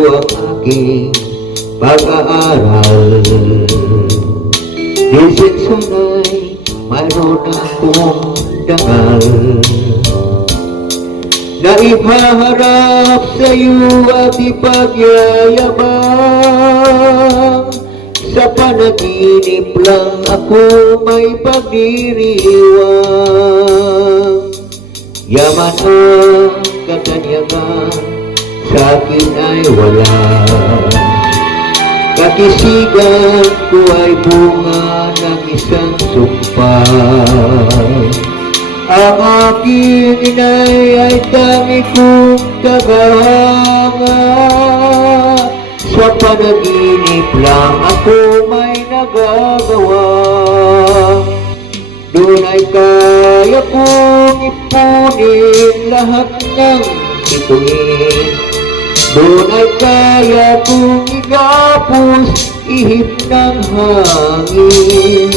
ko ang aking pag-aaral. Isip sana'y mayroon akong dangal na ipaharap sa'yo at ipagyayabang. Sa panaginip lang ako may pagdiriwang. Yaman ang katanyagan sa'kin ay wala. Katisigan ko ay bunga ng isang sumpa. Ang aking inay ay tangi kong tagahanga. Sa panaginip lang ako may nagagawa. Doon ay kaya kong ipunin lahat ng bituin. Doon ay kaya kong igapos ihip ng hangin.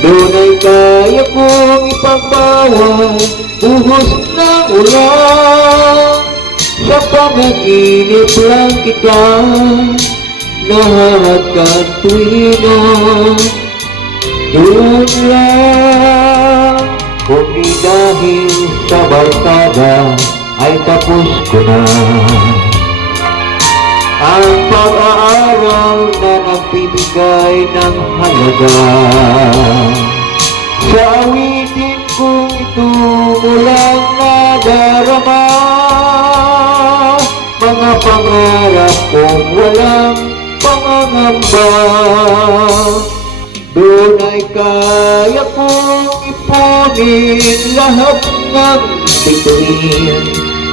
Doon ay kaya kong ipagbawal buhos ng ulan. Sa panaginip lang kita nahahagkan tuwina. Doon lang, kung di dahil sa barkada ay tapos ko na ang pag-aaral na nagbibigay ng halaga. Sa awitin kong ito mulang nadarama, mga pangarap kong walang pangangamba. Doon ay kaya kong ipunin lahat ng bituin.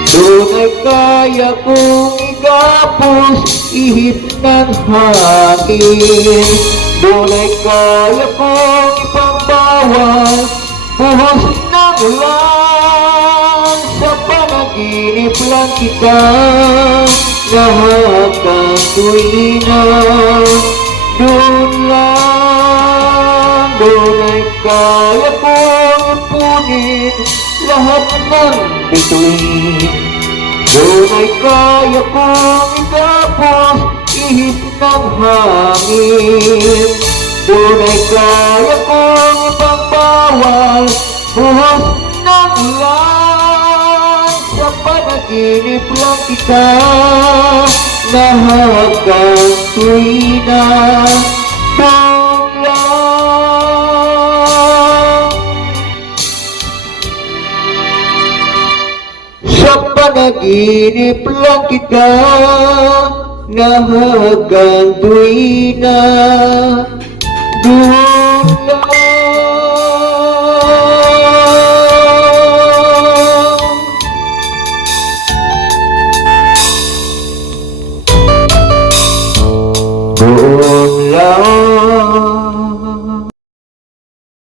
Doon ay kaya kong igapos ihip ng hangin. Doon ay kaya kong ipagbawal buhos ng ulan. Sa panaginip lang kita nahahagkan tuwina. Doon lang, doon ay kaya kong ipunin lahat ng bituin. Doon ay kaya kong igapos ihip ng hangin. Doon ay kaya kong ipagbawal buhos ng ulan. Sa panaginip lang kita nahahagkan tuwina. Doon lang. Sa panaginip lang kita nahahagkan tuwina. Doon lang. Doon lang.